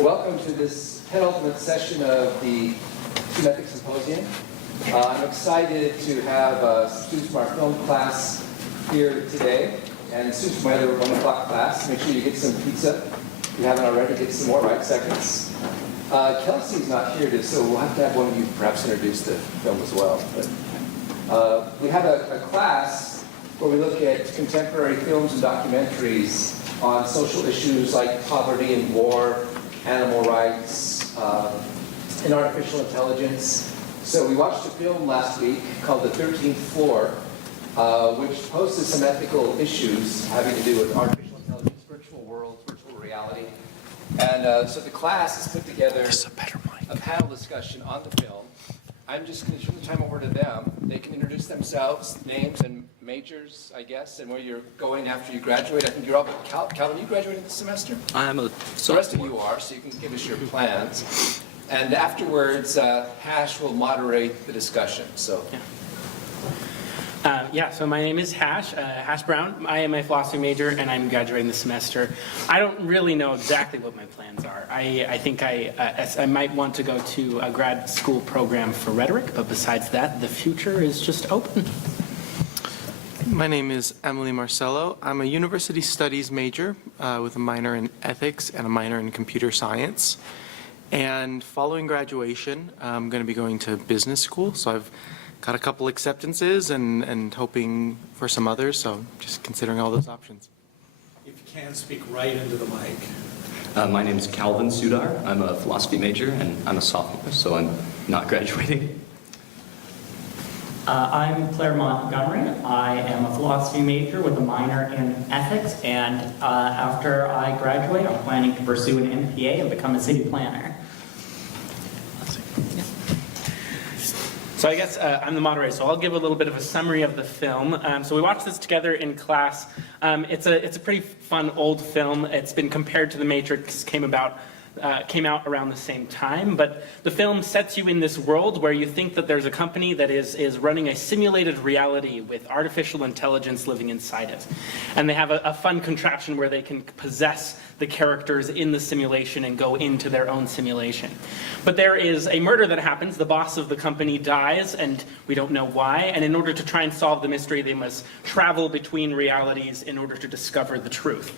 Welcome to this penultimate session of the Student Ethics Symposium. I'm excited to have students from our film class here today, and students from my other 1 o'clock class. Make sure you get some pizza. If you haven't already, get some more right seconds. Kelsey's not here, so we'll have to have one of you perhaps introduce the film as well. But, we have a class where we look at contemporary films and documentaries on social issues like poverty and war, animal rights, and artificial intelligence. So we watched a film last week called The 13th Floor, which poses some ethical issues having to do with artificial intelligence, virtual worlds, virtual reality. And so the class has put together a panel discussion on the film. I'm just going to turn the time over to them. They can introduce themselves, names and majors, I guess, and where you're going after you graduate. I think you're all, Calvin, you graduated this semester? I'm a So the rest of you are, so you can give us your plans. And afterwards, Hash will moderate the discussion. So. So my name is Hash Brown. I am a philosophy major, and I'm graduating this semester. I don't really know exactly what my plans are. I think I might want to go to a grad school program for rhetoric, but besides that, the future is just open. My name is Emily Marcello. I'm a university studies major with a minor in ethics and a minor in computer science. And following graduation, I'm going to be going to business school. So I've got a couple acceptances and hoping for some others. So just considering all those options. If you can, speak right into the mic. My name is Calvin Sudar. I'm a philosophy major, and I'm a sophomore, so I'm not graduating. I'm Claire Montgomery. I am a philosophy major with a minor in ethics, and after I graduate, I'm planning to pursue an MPA and become a city planner. So I guess I'm the moderator, so I'll give a little bit of a summary of the film. So we watched this together in class. It's a pretty fun old film. It's been compared to The Matrix, came out around the same time, but the film sets you in this world where you think that there's a company that is running a simulated reality with artificial intelligence living inside it. And they have a fun contraption where they can possess the characters in the simulation and go into their own simulation. But there is a murder that happens. The boss of the company dies, and we don't know why. And in order to try and solve the mystery, they must travel between realities in order to discover the truth.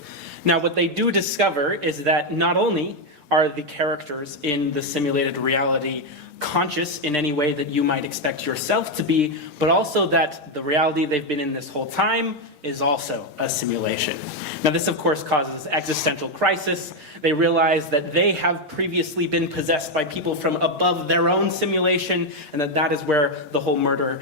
Now, what they do discover is that not only are the characters in the simulated reality conscious in any way that you might expect yourself to be, but also that the reality they've been in this whole time is also a simulation. Now this of course causes existential crisis. They realize that they have previously been possessed by people from above their own simulation, and that is where the whole murder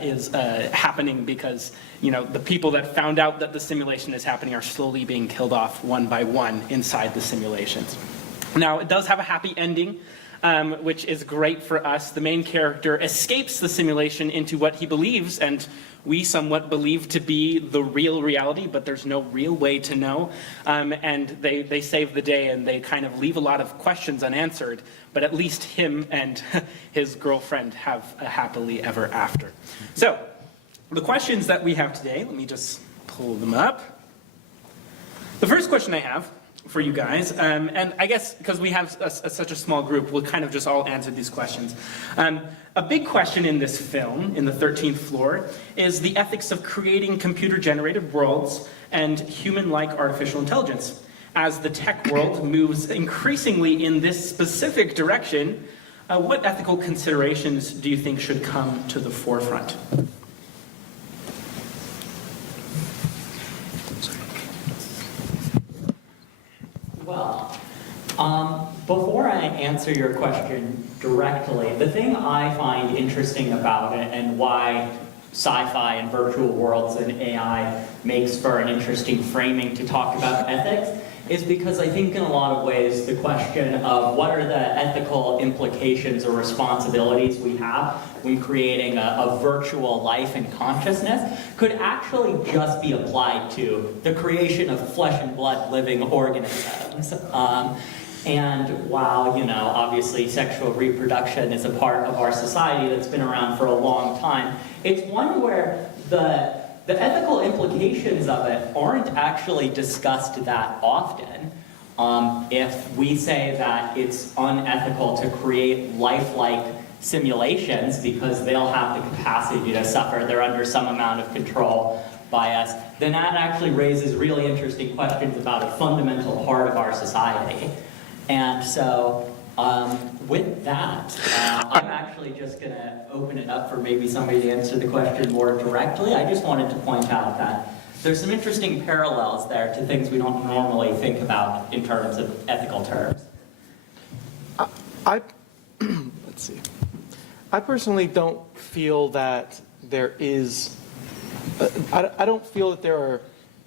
is happening, because the people that found out that the simulation is happening are slowly being killed off one by one inside the simulations. Now, it does have a happy ending, which is great for us. The main character escapes the simulation into what he believes, and we somewhat believe to be the real reality, but there's no real way to know. And they save the day, and they kind of leave a lot of questions unanswered, but at least him and his girlfriend have a happily ever after. So, the questions that we have today, let me just pull them up. The first question I have for you guys, and I guess because we have such a small group, we'll kind of just all answer these questions. A big question in this film, in The 13th Floor, is the ethics of creating computer-generated worlds and human-like artificial intelligence. As the tech world moves increasingly in this specific direction, what ethical considerations do you think should come to the forefront? Well, before I answer your question directly, the thing I find interesting about it and why sci-fi and virtual worlds and AI makes for an interesting framing to talk about ethics is because I think in a lot of ways the question of what are the ethical implications or responsibilities we have when creating a virtual life and consciousness could actually just be applied to the creation of flesh and blood living organisms. And while, obviously sexual reproduction is a part of our society that's been around for a long time, it's one where the ethical implications of it aren't actually discussed that often. If we say that it's unethical to create lifelike simulations because they'll have the capacity to suffer, they're under some amount of control by us, then that actually raises really interesting questions about a fundamental part of our society. And so, with that, I'm actually just going to open it up for maybe somebody to answer the question more directly. I just wanted to point out that there's some interesting parallels there to things we don't normally think about in terms of ethical terms. Let's see. I personally don't feel that there is, I don't feel that there are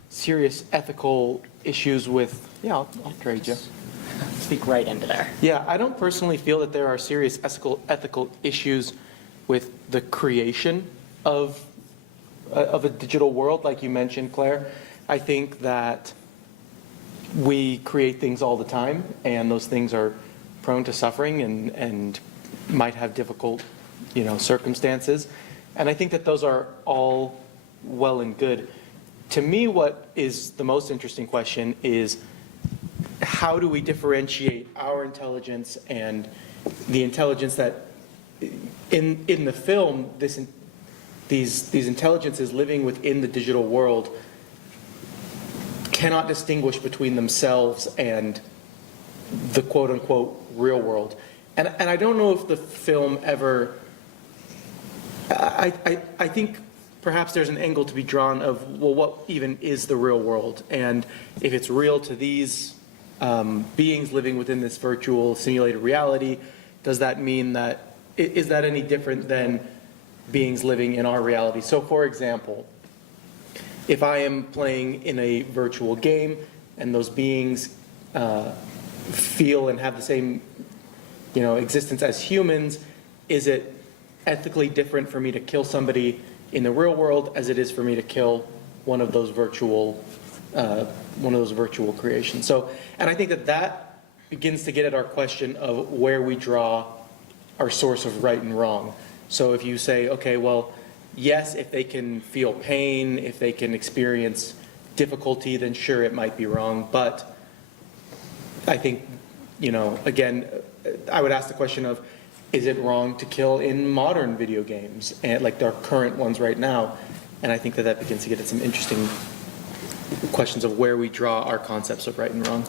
serious ethical issues with, yeah, I'll trade you. Speak right into there. Yeah, I don't personally feel that there are serious ethical issues with the creation of a digital world, like you mentioned, Claire. I think that we create things all the time, and those things are prone to suffering and might have difficult, circumstances. And I think that those are all well and good. To me, what is the most interesting question is, how do we differentiate our intelligence and the intelligence that in the film, these intelligences living within the digital world cannot distinguish between themselves and the quote-unquote real world. And I don't know if the film ever, I think perhaps there's an angle to be drawn of, well, what even is the real world? And if it's real to these beings living within this virtual simulated reality, does that mean that, is that any different than beings living in our reality? So for example, if I am playing in a virtual game and those beings feel and have the same existence as humans, is it ethically different for me to kill somebody in the real world as it is for me to kill one of those virtual creations? So, and I think that begins to get at our question of where we draw our source of right and wrong. So if you say, okay, well, yes, if they can feel pain, if they can experience difficulty, then sure, it might be wrong. But I think, again, I would ask the question of, is it wrong to kill in modern video games, and like our current ones right now? And I think that begins to get at some interesting questions of where we draw our concepts of right and wrong.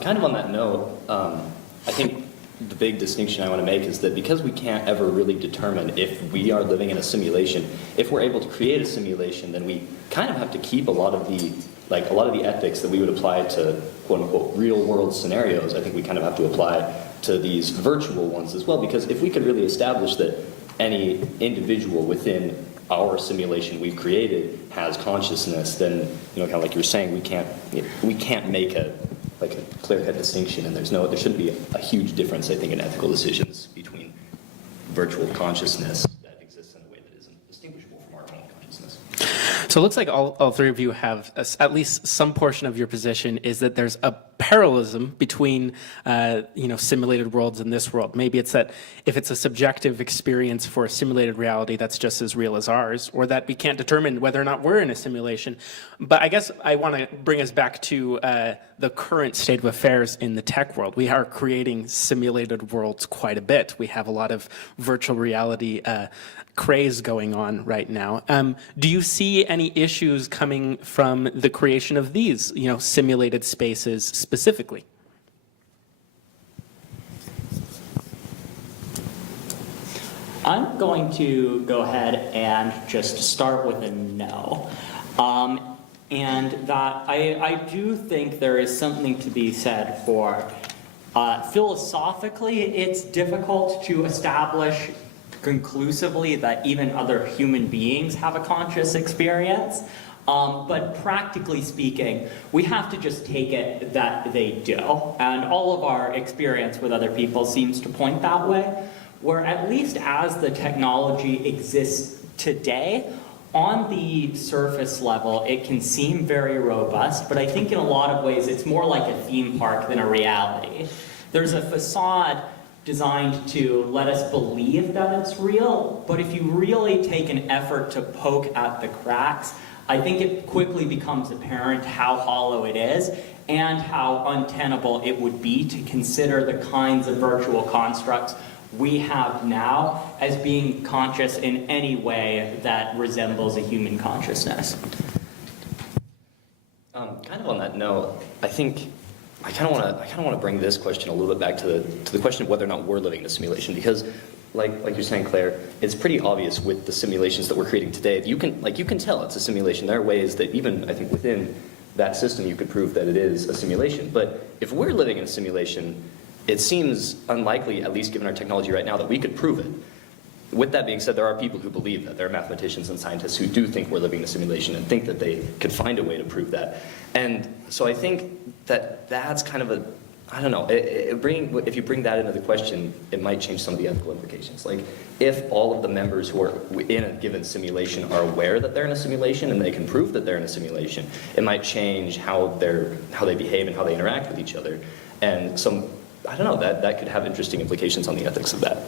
Kind of on that note, I think the big distinction I want to make is that because we can't ever really determine if we are living in a simulation, if we're able to create a simulation, then we kind of have to keep a lot of the ethics that we would apply to quote-unquote real-world scenarios. I think we kind of have to apply to these virtual ones as well, because if we could really establish that any individual within our simulation we've created has consciousness, then kind of like you were saying, we can't make a clear-cut distinction, and there shouldn't be a huge difference, I think, in ethical decisions between virtual consciousness that exists in a way that isn't distinguishable from our own consciousness. So it looks like all three of you have at least some portion of your position is that there's a parallelism between simulated worlds and this world. Maybe it's that if it's a subjective experience for a simulated reality that's just as real as ours, or that we can't determine whether or not we're in a simulation. But I guess I want to bring us back to the current state of affairs in the tech world. We are creating simulated worlds quite a bit. We have a lot of virtual reality craze going on right now. Do you see any issues coming from the creation of these, simulated spaces specifically? I'm going to go ahead and just start with a no. And that I do think there is something to be said for philosophically, it's difficult to establish conclusively that even other human beings have a conscious experience. But practically speaking, we have to just take it that they do. And all of our experience with other people seems to point that way, where at least as the technology exists today, on the surface level, it can seem very robust, but I think in a lot of ways it's more like a theme park than a reality. There's a facade designed to let us believe that it's real, but if you really take an effort to poke at the cracks, I think it quickly becomes apparent how hollow it is, and how untenable it would be to consider the kinds of virtual constructs we have now as being conscious in any way that resembles a human consciousness. Kind of on that note, I think I kind of want to bring this question a little bit back to the question of whether or not we're living in a simulation, because like you're saying, Claire, it's pretty obvious with the simulations that we're creating today. You can tell it's a simulation. There are ways that even I think within that system you could prove that it is a simulation. But if we're living in a simulation, it seems unlikely, at least given our technology right now, that we could prove it. With that being said, there are people who believe that. There are mathematicians and scientists who do think we're living in a simulation and think that they could find a way to prove that. And so I think that that's kind of a, I don't know, if you bring that into the question, it might change some of the ethical implications. Like, if all of the members who are in a given simulation are aware that they're in a simulation and they can prove that they're in a simulation, it might change how they behave and how they interact with each other. And I don't know, that could have interesting implications on the ethics of that.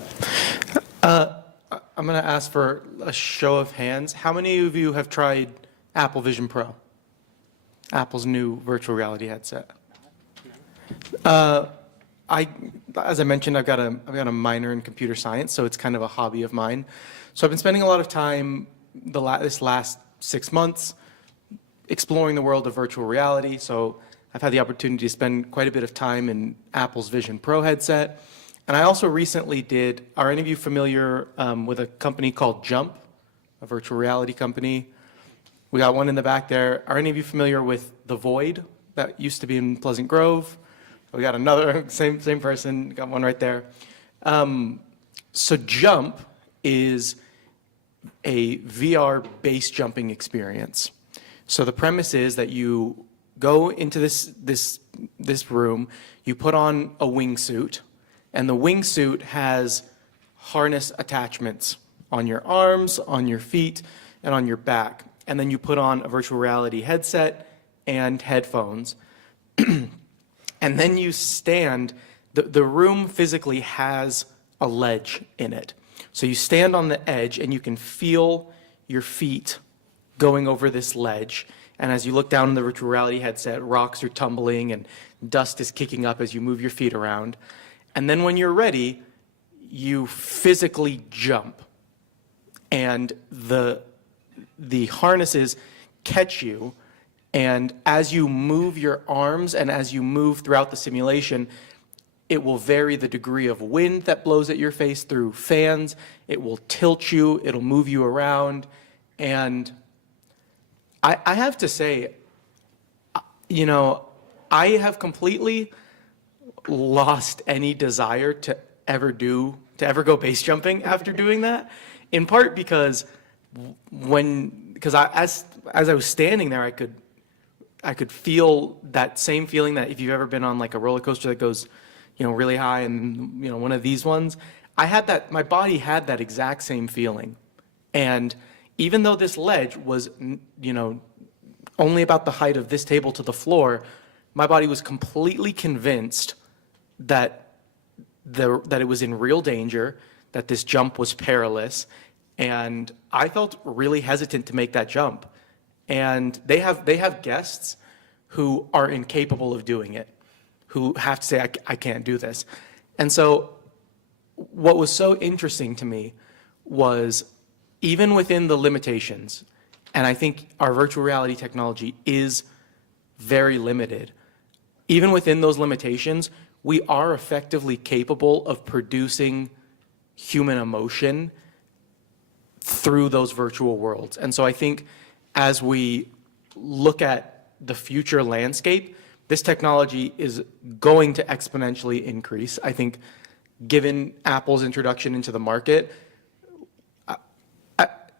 I'm going to ask for a show of hands. How many of you have tried Apple Vision Pro? Apple's new virtual reality headset. As I mentioned, I've got a minor in computer science, so it's kind of a hobby of mine. So I've been spending a lot of time this last 6 months exploring the world of virtual reality. So I've had the opportunity to spend quite a bit of time in Apple's Vision Pro headset. And I also recently are any of you familiar with a company called Jump, a virtual reality company? We got one in the back there. Are any of you familiar with The Void that used to be in Pleasant Grove? We got another, same person, got one right there. So Jump is a VR base jumping experience. So the premise is that you go into this room, you put on a wingsuit, and the wingsuit has harness attachments on your arms, on your feet, and on your back. And then you put on a virtual reality headset and headphones. And then you stand, the room physically has a ledge in it. So you stand on the edge and you can feel your feet going over this ledge. And as you look down in the virtual reality headset, rocks are tumbling and dust is kicking up as you move your feet around. And then when you're ready, you physically jump. And the harnesses catch you. And as you move your arms and as you move throughout the simulation, it will vary the degree of wind that blows at your face through fans. It will tilt you. It'll move you around. And I have to say, you know, I have completely lost any desire to ever go base jumping after doing that. In part because as I was standing there, I could feel that same feeling that if you've ever been on like a roller coaster that goes, you know, really high and, you know, one of these ones, my body had that exact same feeling. And even though this ledge was, you know, only about the height of this table to the floor, my body was completely convinced that it was in real danger, that this jump was perilous, and I felt really hesitant to make that jump. And they have guests who are incapable of doing it, who have to say, I can't do this. And so what was so interesting to me was, even within the limitations, and I think our virtual reality technology is very limited, even within those limitations, we are effectively capable of producing human emotion through those virtual worlds. And so I think as we look at the future landscape, this technology is going to exponentially increase. I think given Apple's introduction into the market,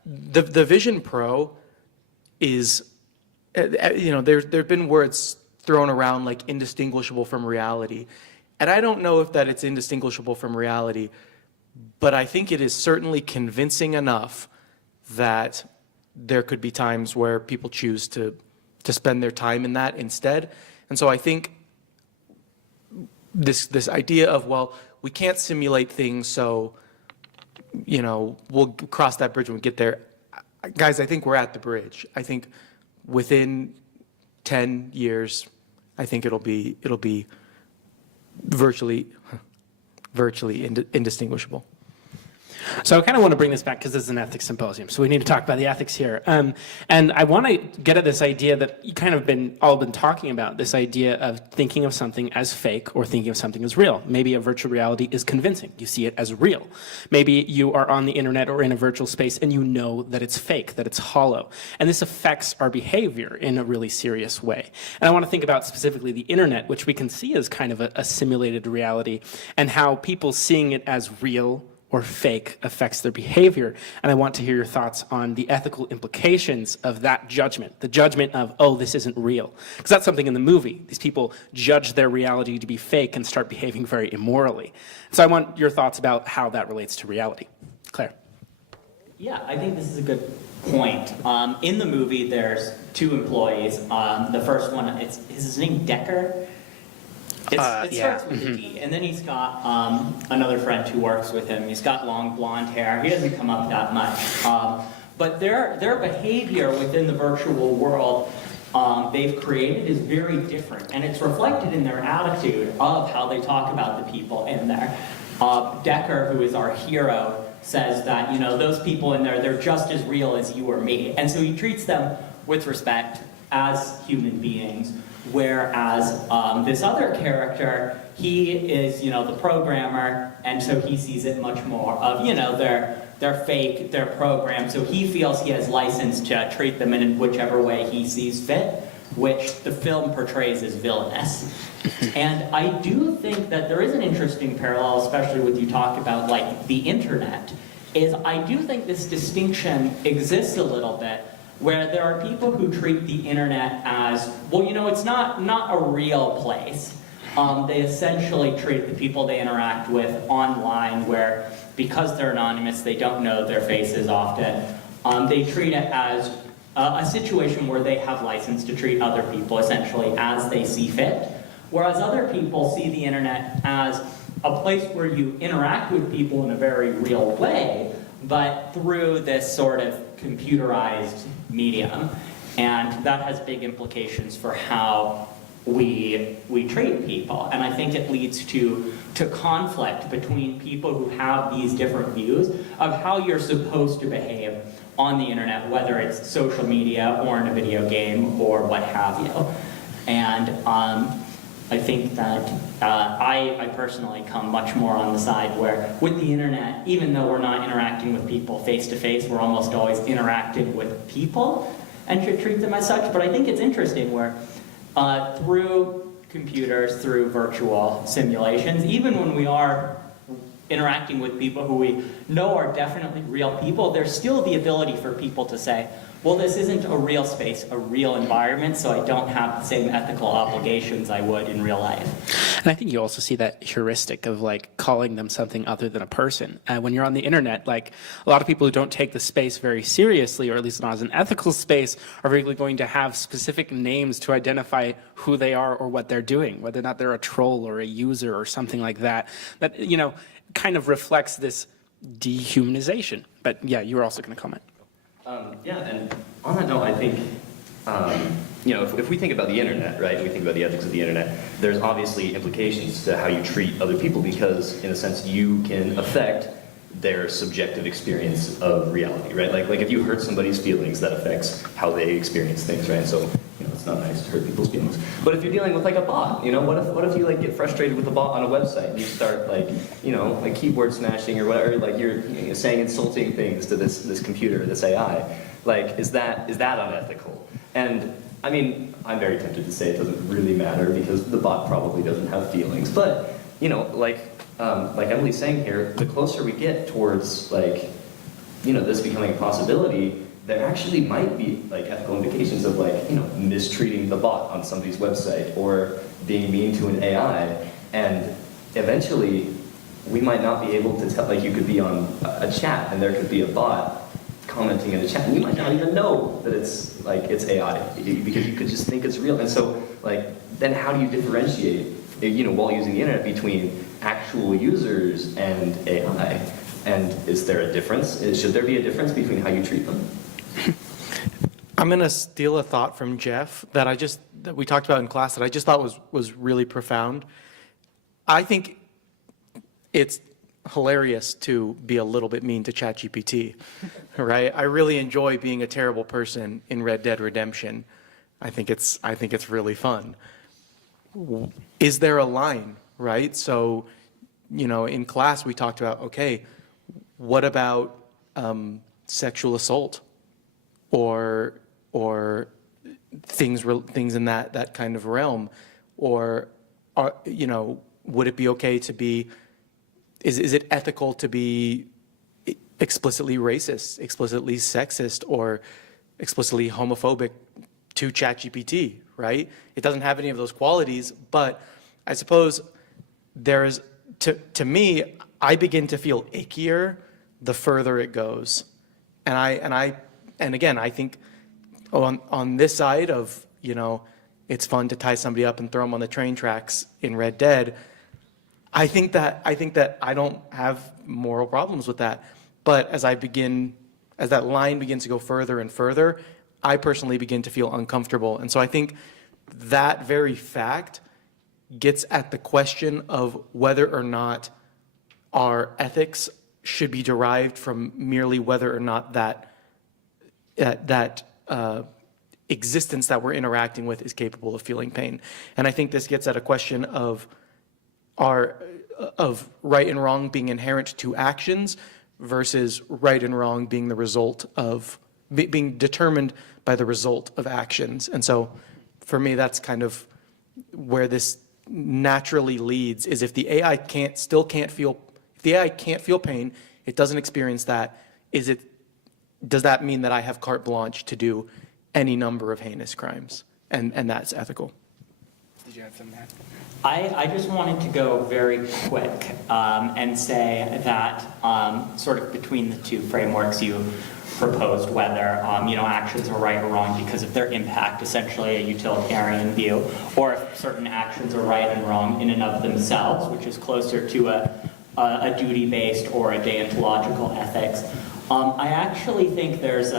the Vision Pro is, you know, there have been words thrown around like indistinguishable from reality. And I don't know if that it's indistinguishable from reality, but I think it is certainly convincing enough that there could be times where people choose to spend their time in that instead. And so I think this idea of, well, we can't simulate things, so, you know, we'll cross that bridge when we get there. Guys, I think we're at the bridge. I think within 10 years, I think it'll be virtually indistinguishable. So I kind of want to bring this back because this is an ethics symposium, so we need to talk about the ethics here. And I want to get at this idea that you kind of all been talking about, this idea of thinking of something as fake or thinking of something as real. Maybe a virtual reality is convincing. You see it as real. Maybe you are on the internet or in a virtual space and you know that it's fake, that it's hollow. And this affects our behavior in a really serious way. And I want to think about specifically the internet, which we can see as kind of a simulated reality, and how people seeing it as real or fake affects their behavior. And I want to hear your thoughts on the ethical implications of that judgment, the judgment of, oh, this isn't real. Because that's something in the movie. These people judge their reality to be fake and start behaving very immorally. So I want your thoughts about how that relates to reality. Claire. Yeah, I think this is a good point. In the movie, there's two employees. The first one, is his name Decker? It starts with a D, and then he's got another friend who works with him. He's got long blonde hair. He doesn't come up that much. But their behavior within the virtual world they've created is very different, and it's reflected in their attitude of how they talk about the people in there. Decker, who is our hero, says that, you know, those people in there, they're just as real as you or me. And so he treats them with respect as human beings. Whereas this other character, he is, you know, the programmer, and so he sees it much more of, you know, they're fake, they're programmed, so he feels he has license to treat them in whichever way he sees fit, which the film portrays as villainous. And I do think that there is an interesting parallel, especially when you talk about, like, the internet, is I do think this distinction exists a little bit, where there are people who treat the internet as, well, you know, it's not a real place. They essentially treat the people they interact with online, where because they're anonymous, they don't know their faces often. They treat it as a situation where they have license to treat other people essentially as they see fit. Whereas other people see the internet as a place where you interact with people in a very real way, but through this sort of computerized medium. And that has big implications for how we treat people. And I think it leads to conflict between people who have these different views of how you're supposed to behave on the internet, whether it's social media or in a video game or what have you. And I think that I personally come much more on the side where with the internet, even though we're not interacting with people face to face, we're almost always interacting with people and should treat them as such. But I think it's interesting where through computers, through virtual simulations, even when we are interacting with people who we know are definitely real people, there's still the ability for people to say, well, this isn't a real space, a real environment, so I don't have the same ethical obligations I would in real life. And I think you also see that heuristic of, like, calling them something other than a person. When you're on the internet, like, a lot of people who don't take the space very seriously, or at least not as an ethical space, are really going to have specific names to identify who they are or what they're doing, whether or not they're a troll or a user or something like that. That, you know, kind of reflects this dehumanization. But yeah, you were also going to comment. Yeah, and on that note, I think, you know, if we think about the internet, right, and we think about the ethics of the internet, there's obviously implications to how you treat other people because, in a sense, you can affect their subjective experience of reality, right? Like if you hurt somebody's feelings, that affects how they experience things, right? So, you know, it's not nice to hurt people's feelings. But if you're dealing with, like, a bot, you know, what if you, like, get frustrated with a bot on a website and you start, like, you know, like keyboard smashing or whatever, like you're saying insulting things to this computer, this AI, like, is that unethical? And I mean, I'm very tempted to say it doesn't really matter because the bot probably doesn't have feelings, but, you know, like Emily's saying here, the closer we get towards, like, you know, this becoming a possibility, there actually might be, like, ethical implications of, like, you know, mistreating the bot on somebody's website or being mean to an AI, and eventually we might not be able to tell, like, you could be on a chat and there could be a bot commenting in the chat, and you might not even know that it's, like, it's AI, because you could just think it's real. And so, like, then how do you differentiate, you know, while using the internet between actual users and AI? And is there a difference? Should there be a difference between how you treat them? I'm going to steal a thought from Jeff that I just that we talked about in class that I just thought was really profound. I think it's hilarious to be a little bit mean to ChatGPT, right? I really enjoy being a terrible person in Red Dead Redemption. I think it's really fun. Is there a line, right? So, in class we talked about, okay, what about sexual assault or things in that kind of realm, or would it be okay to be? Is it ethical to be explicitly racist, explicitly sexist, or explicitly homophobic to ChatGPT, right? It doesn't have any of those qualities, but I suppose there's, to me, I begin to feel ickier the further it goes. And again, I think on this side of, it's fun to tie somebody up and throw them on the train tracks in Red Dead, I think that I don't have moral problems with that. But as that line begins to go further and further, I personally begin to feel uncomfortable. And so I think that very fact gets at the question of whether or not our ethics should be derived from merely whether or not that existence that we're interacting with is capable of feeling pain. And I think this gets at a question of right and wrong being inherent to actions versus right and wrong being the result of being determined by the result of actions. And so for me, that's kind of where this naturally leads, is if the AI can't feel pain, it doesn't experience that, does that mean that I have carte blanche to do any number of heinous crimes? And that's ethical. Did you have something to add? I just wanted to go very quick and say that sort of between the two frameworks you proposed, whether actions are right or wrong because of their impact, essentially a utilitarian view, or if certain actions are right and wrong in and of themselves, which is closer to a duty-based or a deontological ethics. I actually think there's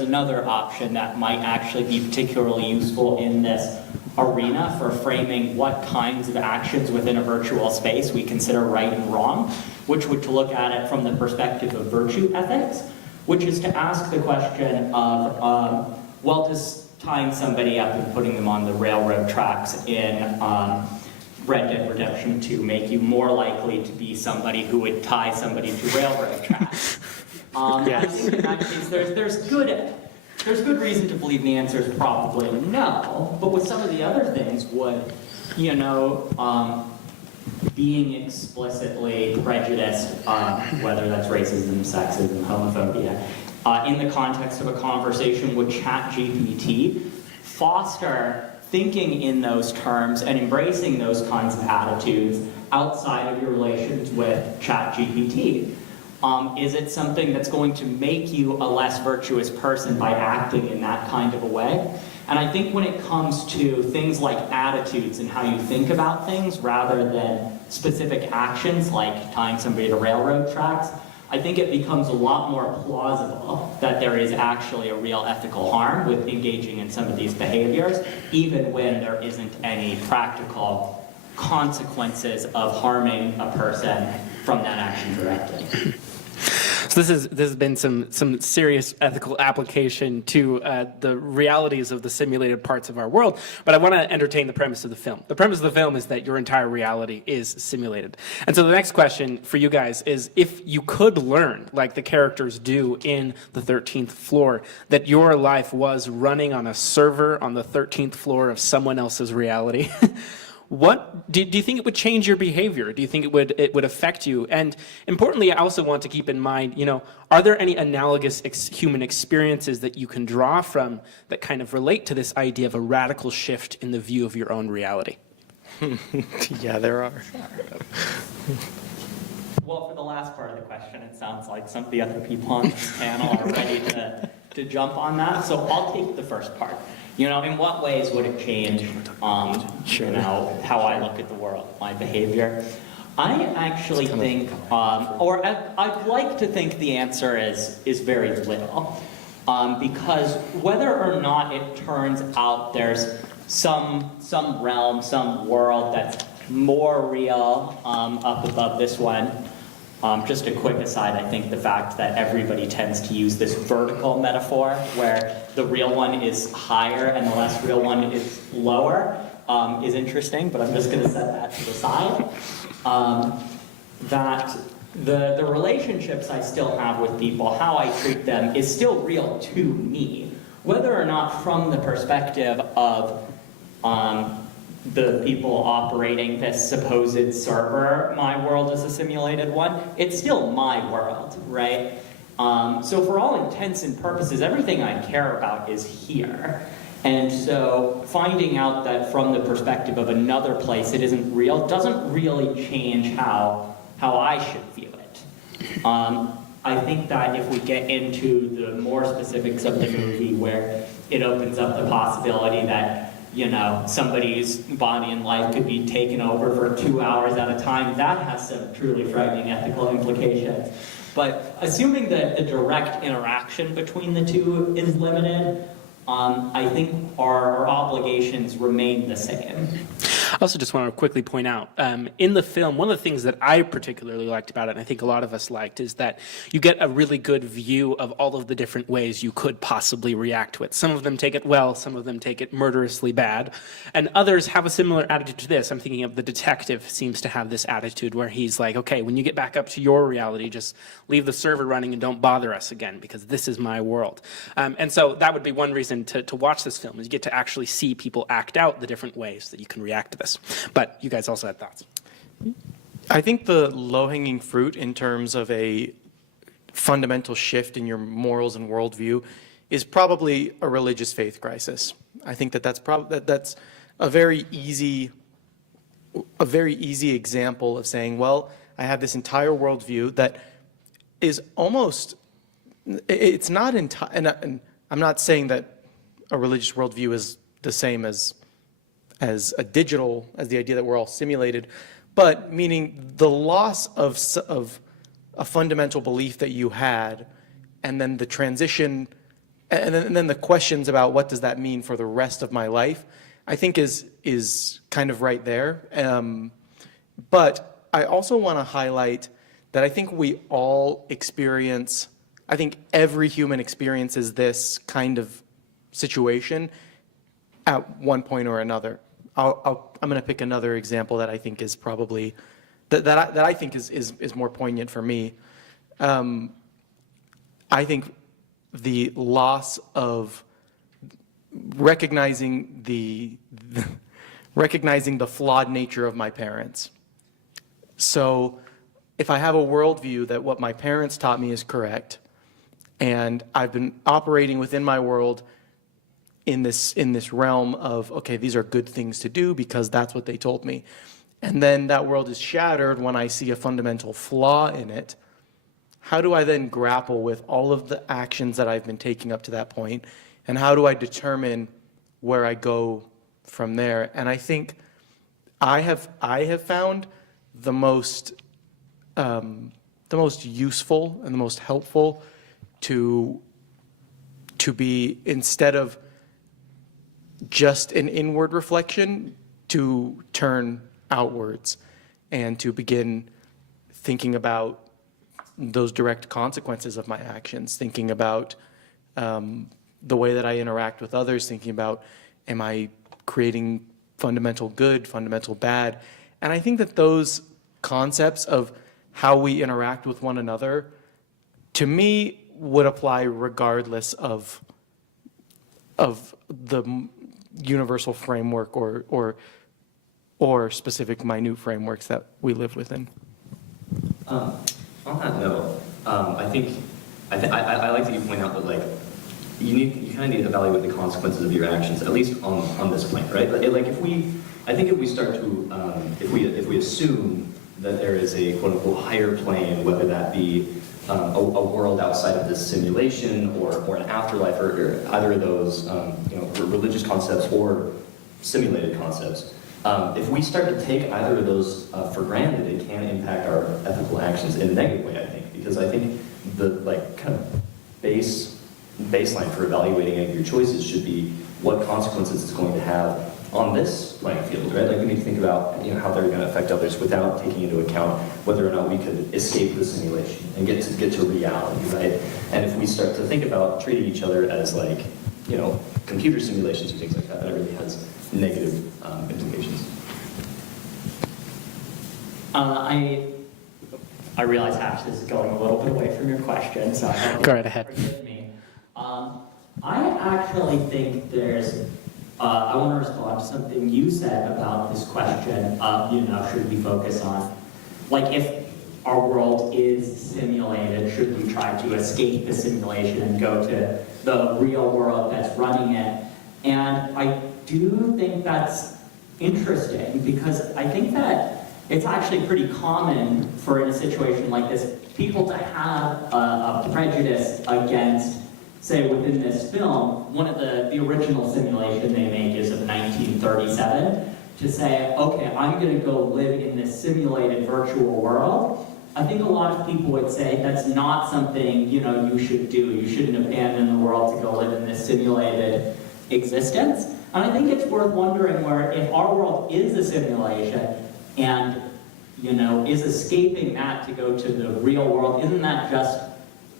another option that might actually be particularly useful in this arena for framing what kinds of actions within a virtual space we consider right and wrong, which would to look at it from the perspective of virtue ethics, which is to ask the question of, does tying somebody up and putting them on the railroad tracks in Red Dead Redemption 2 make you more likely to be somebody who would tie somebody to railroad tracks? I think in that case, there's good reason to believe the answer is probably no, but with some of the other things would, being explicitly prejudiced, whether that's racism, sexism, homophobia, in the context of a conversation with ChatGPT, foster thinking in those terms and embracing those kinds of attitudes outside of your relations with ChatGPT. Is it something that's going to make you a less virtuous person by acting in that kind of a way? And I think when it comes to things like attitudes and how you think about things rather than specific actions like tying somebody to railroad tracks, I think it becomes a lot more plausible that there is actually a real ethical harm with engaging in some of these behaviors, even when there isn't any practical consequences of harming a person from that action directly. So this has been some serious ethical application to the realities of the simulated parts of our world, but I want to entertain the premise of the film. The premise of the film is that your entire reality is simulated. And so the next question for you guys is, if you could learn, like the characters do in the 13th floor, that your life was running on a server on the 13th floor of someone else's reality, what do you think it would change your behavior? Do you think it would affect you? And importantly, I also want to keep in mind, are there any analogous human experiences that you can draw from that kind of relate to this idea of a radical shift in the view of your own reality? Yeah, there are. Well, for the last part of the question, it sounds like some of the other people on this panel are ready to jump on that. So I'll take the first part. In what ways would it change, how I look at the world, my behavior? I actually think, or I'd like to think the answer is very little, because whether or not it turns out there's some realm, some world that's more real up above this one. Just a quick aside, I think the fact that everybody tends to use this vertical metaphor where the real one is higher and the less real one is lower is interesting, but I'm just going to set that to the side. That the relationships I still have with people, how I treat them, is still real to me. Whether or not from the perspective of the people operating this supposed server, my world is a simulated one, it's still my world, right? So for all intents and purposes, everything I care about is here. And so finding out that from the perspective of another place it isn't real doesn't really change how I should view it. I think that if we get into the more specifics of the movie where it opens up the possibility that, you know, somebody's body and life could be taken over for 2 hours at a time, that has some truly frightening ethical implications. But assuming that the direct interaction between the two is limited, I think our obligations remain the same. I also just want to quickly point out, in the film, one of the things that I particularly liked about it, and I think a lot of us liked, is that you get a really good view of all of the different ways you could possibly react to it. Some of them take it well, some of them take it murderously bad, and others have a similar attitude to this. I'm thinking of the detective seems to have this attitude where he's like, okay, when you get back up to your reality, just leave the server running and don't bother us again, because this is my world. And so that would be one reason to watch this film, is you get to actually see people act out the different ways that you can react to this. But you guys also had thoughts. I think the low-hanging fruit in terms of a fundamental shift in your morals and worldview is probably a religious faith crisis. I think that's a very easy example of saying, well, I have this entire worldview that is almost, it's not and I'm not saying that a religious worldview is the same as the idea that we're all simulated, but meaning the loss of a fundamental belief that you had, and then the transition, and then the questions about what does that mean for the rest of my life, I think is kind of right there. But I also want to highlight that I think we all experience, I think every human experiences this kind of situation at one point or another. I'm going to pick another example that I think is probably that I think is more poignant for me. I think the loss of recognizing the flawed nature of my parents. So if I have a worldview that what my parents taught me is correct, and I've been operating within my world in this realm of, okay, these are good things to do because that's what they told me. And then that world is shattered when I see a fundamental flaw in it. How do I then grapple with all of the actions that I've been taking up to that point? And how do I determine where I go from there? And I think I have found the most useful and the most helpful to be, instead of just an inward reflection, to turn outwards and to begin thinking about those direct consequences of my actions, thinking about the way that I interact with others, thinking about, am I creating fundamental good, fundamental bad? And I think that those concepts of how we interact with one another, to me, would apply regardless of the universal framework or specific minute frameworks that we live within. On that note, I like that you point out that, like, you kind of need to evaluate the consequences of your actions, at least on this point, right? Like if we start to if we assume that there is a quote unquote higher plane, whether that be a world outside of this simulation or an afterlife, or either of those religious concepts or simulated concepts. If we start to take either of those for granted, it can impact our ethical actions in a negative way, I think, because I think the kind of baseline for evaluating any of your choices should be what consequences it's going to have on this playing field, right? Like we need to think about how they're going to affect others without taking into account whether or not we could escape the simulation and get to reality, right? And if we start to think about treating each other as like computer simulations and things like that, that really has negative implications. I realize, Ash, this is going a little bit away from your question, so I hope Go right ahead. Forgive me. I actually think I want to respond to something you said about this question of, should we focus on, like, if our world is simulated, should we try to escape the simulation and go to the real world that's running it? And I do think that's interesting, because I think that it's actually pretty common for, in a situation like this, people to have a prejudice against, say, within this film, one of the original simulation they make is of 1937, to say, okay, I'm going to go live in this simulated virtual world. I think a lot of people would say that's not something, you should do. You shouldn't abandon the world to go live in this simulated existence. And I think it's worth wondering where, if our world is a simulation and, is escaping that to go to the real world, isn't that just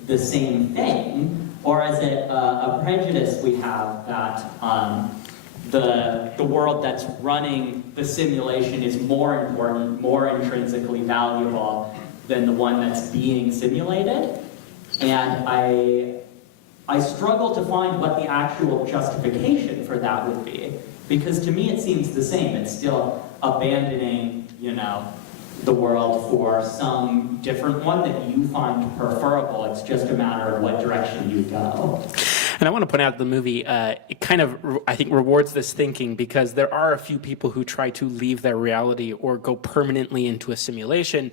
the same thing? Or is it a prejudice we have that the world that's running the simulation is more important, more intrinsically valuable than the one that's being simulated? And I struggle to find what the actual justification for that would be. Because to me it seems the same. It's still abandoning, the world for some different one that you find preferable. It's just a matter of what direction you go. And I want to point out the movie, it kind of, I think, rewards this thinking, because there are a few people who try to leave their reality or go permanently into a simulation.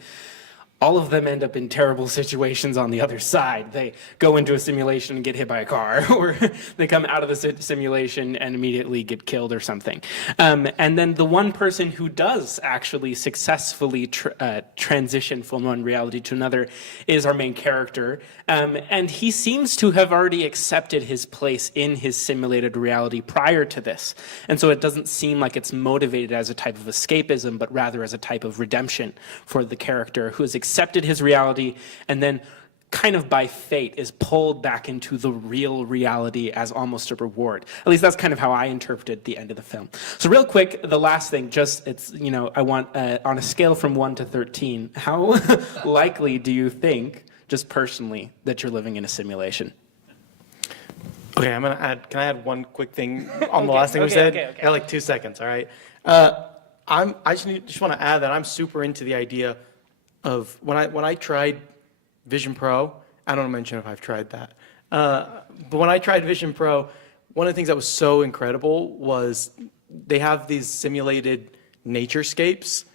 All of them end up in terrible situations on the other side. They go into a simulation and get hit by a car, or they come out of the simulation and immediately get killed or something. And then the one person who does actually successfully transition from one reality to another is our main character. And he seems to have already accepted his place in his simulated reality prior to this. And so it doesn't seem like it's motivated as a type of escapism, but rather as a type of redemption for the character who has accepted his reality and then kind of by fate is pulled back into the real reality as almost a reward. At least that's kind of how I interpreted the end of the film. So real quick, the last thing, I want, on a scale from 1 to 13, how likely do you think, just personally, that you're living in a simulation? Okay, can I add one quick thing on the last thing we said? Okay. I got like 2 seconds, all right? I just want to add that I'm super into the idea of when I tried Vision Pro. I don't mention if I've tried that, but when I tried Vision Pro, one of the things that was so incredible was they have these simulated naturescapes,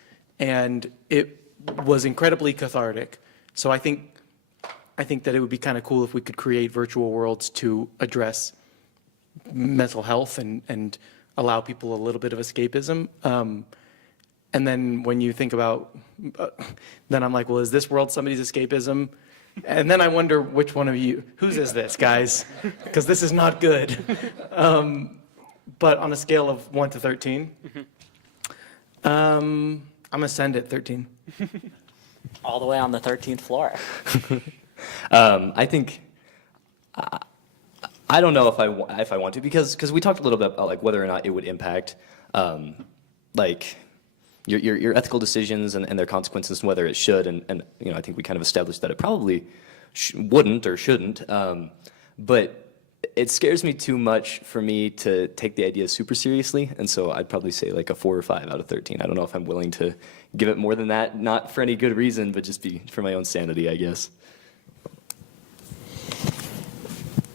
and it was incredibly cathartic. So I think that it would be kind of cool if we could create virtual worlds to address mental health and allow people a little bit of escapism. And then when you think about, then I'm like, well, is this world somebody's escapism? And then I wonder which one of you, whose is this, guys? Because this is not good. But on a scale of 1 to 13, I'm going to send it 13. All the way on the 13th floor. I think, I don't know if I want to, because we talked a little bit about like whether or not it would impact like your ethical decisions and their consequences, and whether it should, and I think we kind of established that it probably wouldn't or shouldn't, but it scares me too much for me to take the idea super seriously, and so I'd probably say like a 4 or 5 out of 13. I don't know if I'm willing to give it more than that, not for any good reason, but just for my own sanity, I guess.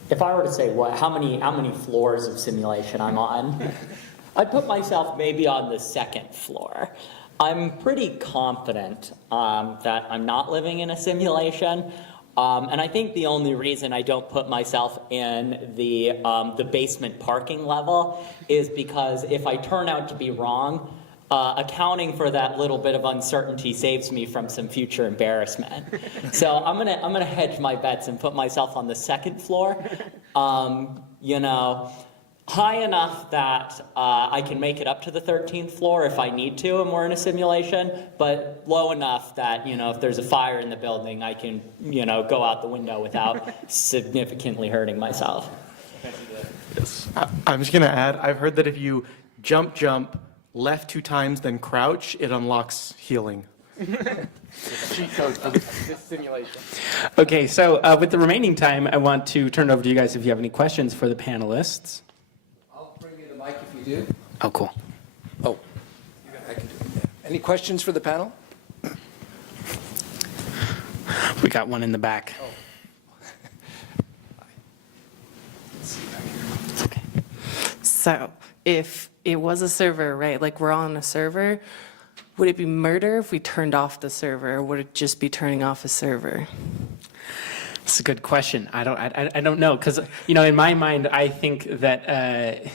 If I were to say how many floors of simulation I'm on, I'd put myself maybe on the 2nd floor. I'm pretty confident that I'm not living in a simulation. And I think the only reason I don't put myself in the basement parking level is because if I turn out to be wrong, accounting for that little bit of uncertainty saves me from some future embarrassment. So I'm gonna hedge my bets and put myself on the 2nd floor. High enough that I can make it up to the 13th floor if I need to and we're in a simulation, but low enough that, if there's a fire in the building, I can, go out the window without significantly hurting myself. I'm just going to add, I've heard that if you jump, left 2 times, then crouch, it unlocks healing. Cheat code for this simulation. Okay, so with the remaining time, I want to turn it over to you guys if you have any questions for the panelists. I'll bring you the mic if you do. Oh, cool. Oh, I can do it. Any questions for the panel? We got one in the back. So if it was a server, right, like we're on a server, would it be murder if we turned off the server, or would it just be turning off a server? It's a good question. I don't know, because in my mind, I think that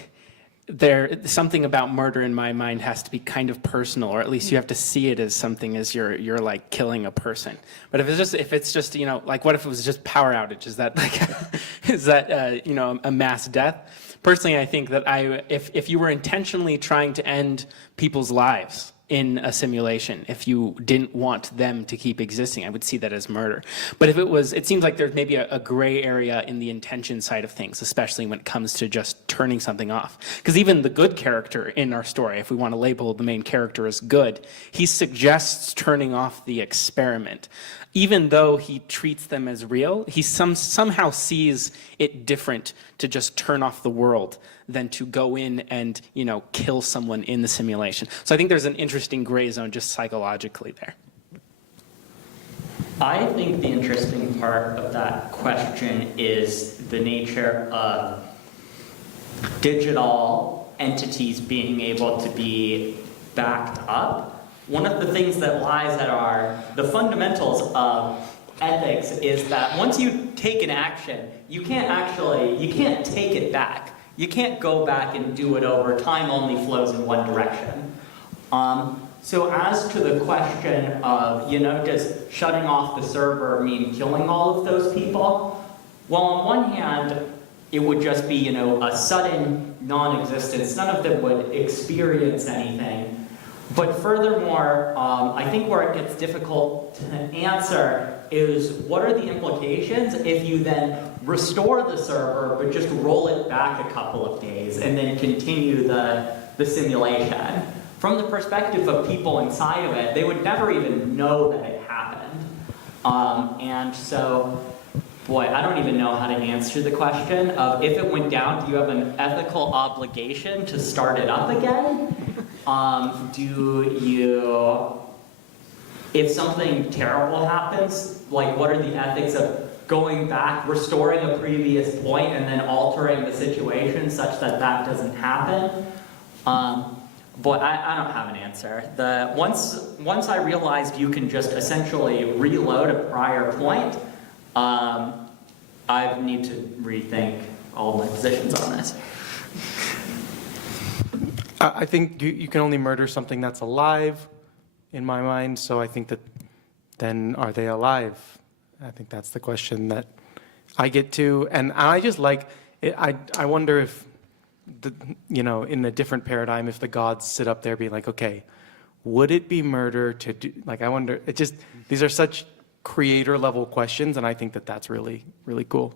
something about murder in my mind has to be kind of personal, or at least you have to see it as something as you're like killing a person. But if it's just like what if it was just power outage? Is that a mass death? Personally, I think that if you were intentionally trying to end people's lives in a simulation, if you didn't want them to keep existing, I would see that as murder. But if it seems like there's maybe a gray area in the intention side of things, especially when it comes to just turning something off. Because even the good character in our story, if we want to label the main character as good, he suggests turning off the experiment. Even though he treats them as real, he somehow sees it different to just turn off the world than to go in and, kill someone in the simulation. So I think there's an interesting gray zone just psychologically there. I think the interesting part of that question is the nature of digital entities being able to be backed up. One of the things that lies at the fundamentals of ethics is that once you take an action, you can't take it back. You can't go back and do it over. Time only flows in one direction. So as to the question of, does shutting off the server mean killing all of those people? Well, on one hand, it would just be, a sudden non-existence. None of them would experience anything. But furthermore, I think where it gets difficult to answer is what are the implications if you then restore the server but just roll it back a couple of days and then continue the simulation? From the perspective of people inside of it, they would never even know that it happened. And so, boy, I don't even know how to answer the question of if it went down, do you have an ethical obligation to start it up again? If something terrible happens, like what are the ethics of going back, restoring a previous point, and then altering the situation such that that doesn't happen? But I don't have an answer. Once I realized you can just essentially reload a prior point, I need to rethink all my positions on this. I think you can only murder something that's alive, in my mind, so I think that then are they alive? I think that's the question that I get to, and I just like it. I wonder if, in a different paradigm, if the gods sit up there being like, okay, would it be murder to do, I wonder, these are such creator level questions, and I think that that's really, really cool.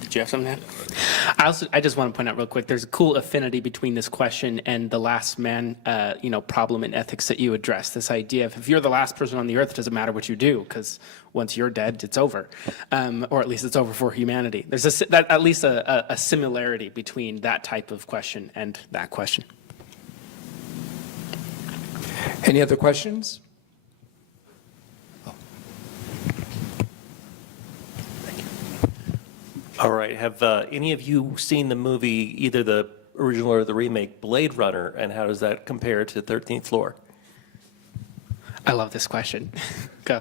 Did you have something to add? I just want to point out real quick, there's a cool affinity between this question and the last man, problem in ethics that you addressed. This idea of if you're the last person on the earth, it doesn't matter what you do, because once you're dead, it's over. Or at least it's over for humanity. There's at least a similarity between that type of question and that question. Any other questions? All right. Have any of you seen the movie, either the original or the remake, Blade Runner, and how does that compare to 13th Floor? I love this question. Go.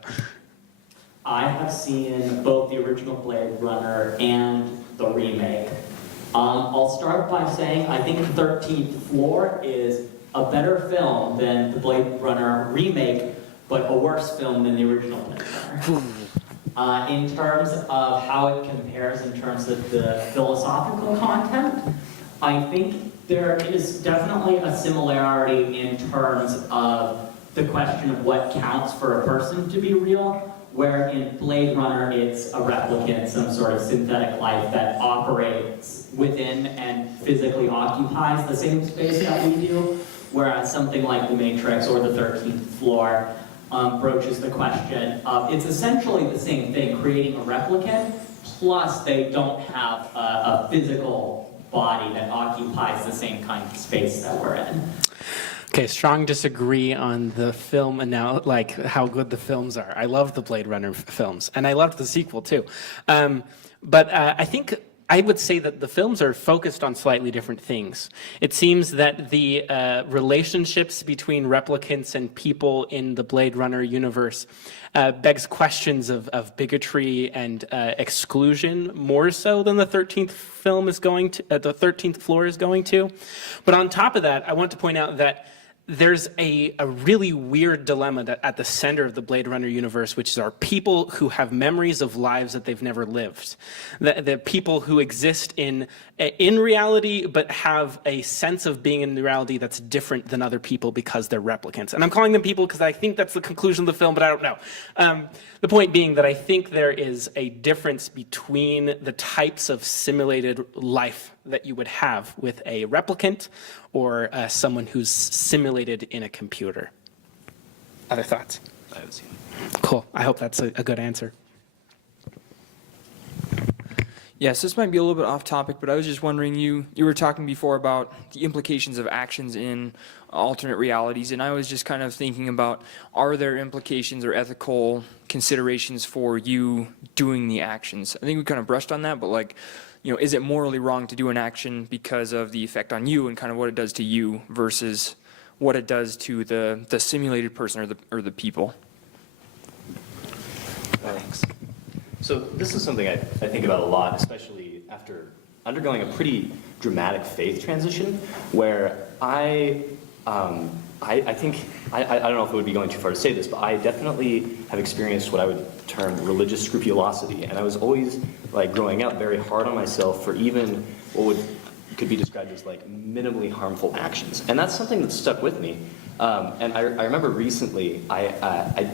I have seen both the original Blade Runner and the remake. I'll start by saying I think 13th Floor is a better film than the Blade Runner remake, but a worse film than the original Blade Runner. In terms of how it compares in terms of the philosophical content, I think there is definitely a similarity in terms of the question of what counts for a person to be real, where in Blade Runner it's a replicant, some sort of synthetic life that operates within and physically occupies the same space that we do, whereas something like The Matrix or The 13th Floor broaches the question of, it's essentially the same thing, creating a replicant, plus they don't have a physical body that occupies the same kind of space that we're in. Okay, strong disagree on the film and now like how good the films are. I love the Blade Runner films, and I loved the sequel too. But I think I would say that the films are focused on slightly different things. It seems that the relationships between replicants and people in the Blade Runner universe begs questions of bigotry and exclusion more so than the 13th film is going to, the 13th Floor is going to. But on top of that, I want to point out that there's a really weird dilemma that at the center of the Blade Runner universe, which are people who have memories of lives that they've never lived. The people who exist in reality, but have a sense of being in reality that's different than other people because they're replicants. And I'm calling them people because I think that's the conclusion of the film, but I don't know. The point being that I think there is a difference between the types of simulated life that you would have with a replicant or someone who's simulated in a computer. Other thoughts? I haven't seen Cool. I hope that's a good answer. Yes, this might be a little bit off topic, but I was just wondering, you were talking before about the implications of actions in alternate realities, and I was just kind of thinking about, are there implications or ethical considerations for you doing the actions? I think we kind of brushed on that, but like, you know, is it morally wrong to do an action because of the effect on you and kind of what it does to you versus what it does to the simulated person or the people? Thanks. So this is something I think about a lot, especially after undergoing a pretty dramatic faith transition, where I think, I don't know if it would be going too far to say this, but I definitely have experienced what I would term religious scrupulosity. And I was always, like, growing up very hard on myself for even what could be described as, like, minimally harmful actions. And that's something that stuck with me. And I remember recently, I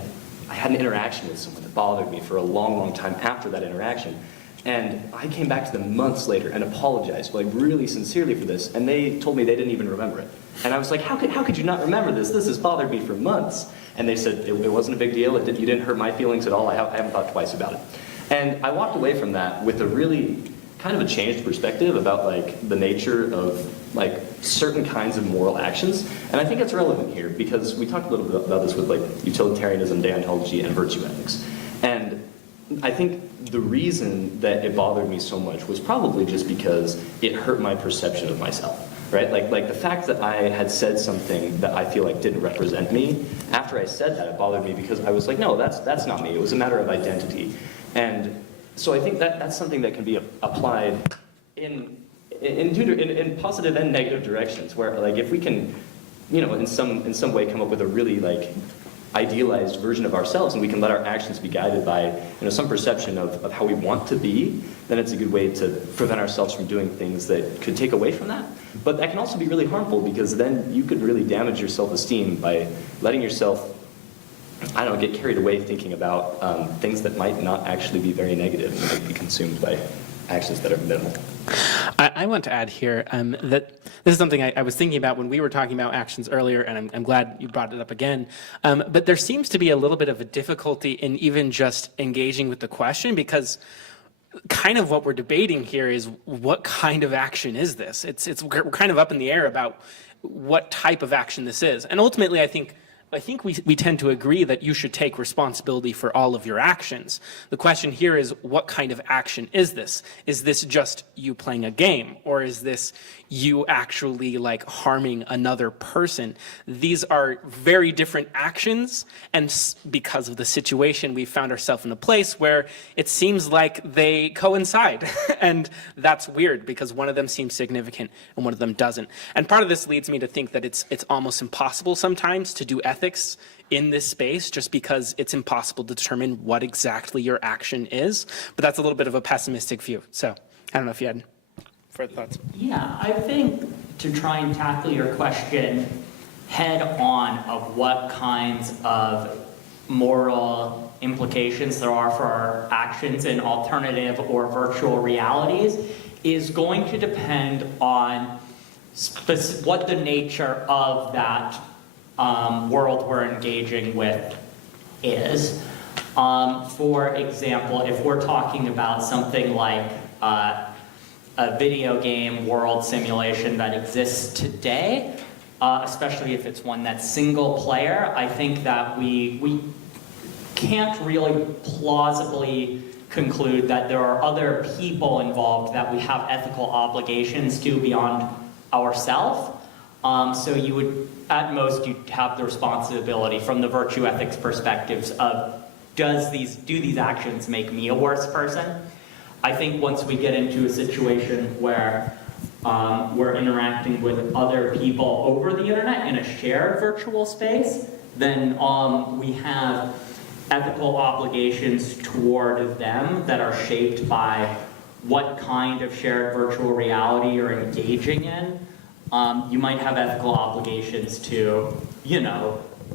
had an interaction with someone that bothered me for a long, long time after that interaction. And I came back to them months later and apologized, like, really sincerely for this. And they told me they didn't even remember it. And I was like, how could you not remember this? This has bothered me for months. And they said, it wasn't a big deal. You didn't hurt my feelings at all. I haven't thought twice about it. And I walked away from that with a really kind of a changed perspective about, like, the nature of, like, certain kinds of moral actions. And I think it's relevant here because we talked a little bit about this with, like, utilitarianism, deontology, and virtue ethics. And I think the reason that it bothered me so much was probably just because it hurt my perception of myself, right? Like the fact that I had said something that I feel like didn't represent me, after I said that, it bothered me because I was like, no, that's not me. It was a matter of identity. And so I think that's something that can be applied in positive and negative directions, where, like, if we can, you know, in some way come up with a really, like, idealized version of ourselves, and we can let our actions be guided by, you know, some perception of how we want to be, then it's a good way to prevent ourselves from doing things that could take away from that. But that can also be really harmful because then you could really damage your self-esteem by letting yourself, I don't know, get carried away thinking about things that might not actually be very negative and might be consumed by actions that are minimal. I want to add here that this is something I was thinking about when we were talking about actions earlier, and I'm glad you brought it up again. But there seems to be a little bit of a difficulty in even just engaging with the question, because kind of what we're debating here is what kind of action is this? We're kind of up in the air about what type of action this is. And ultimately, I think we tend to agree that you should take responsibility for all of your actions. The question here is, what kind of action is this? Is this just you playing a game? Or is this you actually, like, harming another person? These are very different actions, and because of the situation, we found ourselves in a place where it seems like they coincide. And that's weird, because one of them seems significant and one of them doesn't. And part of this leads me to think that it's almost impossible sometimes to do ethics ethics in this space just because it's impossible to determine what exactly your action is. But that's a little bit of a pessimistic view. So I don't know if you had further thoughts. Yeah, I think to try and tackle your question head on of what kinds of moral implications there are for our actions in alternative or virtual realities is going to depend on what the nature of that world we're engaging with is. For example, if we're talking about something like a video game world simulation that exists today, especially if it's one that's single player, I think that we can't really plausibly conclude that there are other people involved that we have ethical obligations to beyond ourselves. So you would, at most, you'd have the responsibility from the virtue ethics perspectives of, do these actions make me a worse person? I think once we get into a situation where we're interacting with other people over the internet in a shared virtual space, then we have ethical obligations toward them that are shaped by what kind of shared virtual reality you're engaging in. You might have ethical obligations to,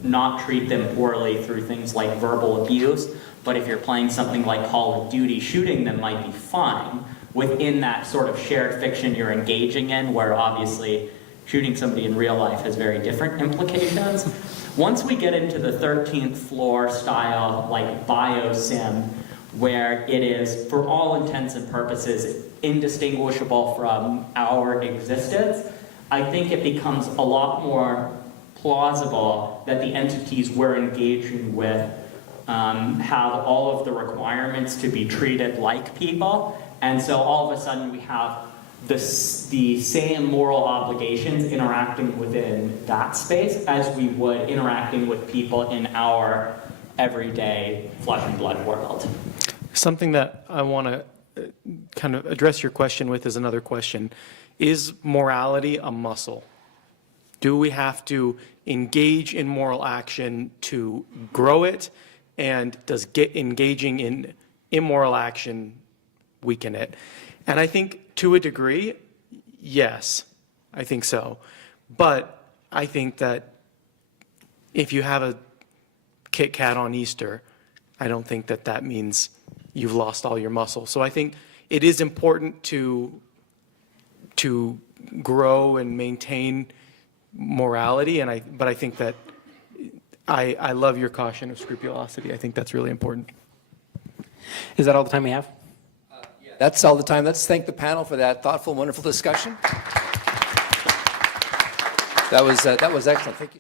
not treat them poorly through things like verbal abuse, but if you're playing something like Call of Duty, shooting them might be fine within that sort of shared fiction you're engaging in, where obviously shooting somebody in real life has very different implications. Once we get into the 13th floor style, like biosim, where it is, for all intents and purposes, indistinguishable from our existence, I think it becomes a lot more plausible that the entities we're engaging with have all of the requirements to be treated like people, and so all of a sudden we have the same moral obligations interacting within that space as we would interacting with people in our everyday flesh and blood world. Something that I want to kind of address your question with is another question. Is morality a muscle? Do we have to engage in moral action to grow it? And does engaging in immoral action weaken it? And I think to a degree, yes, I think so. But I think that if you have a Kit Kat on Easter, I don't think that that means you've lost all your muscle. So I think it is important to grow and maintain morality, but I think that I love your caution of scrupulosity. I think that's really important. Is that all the time we have? That's all the time. Let's thank the panel for that thoughtful, wonderful discussion. That was excellent. Thank you.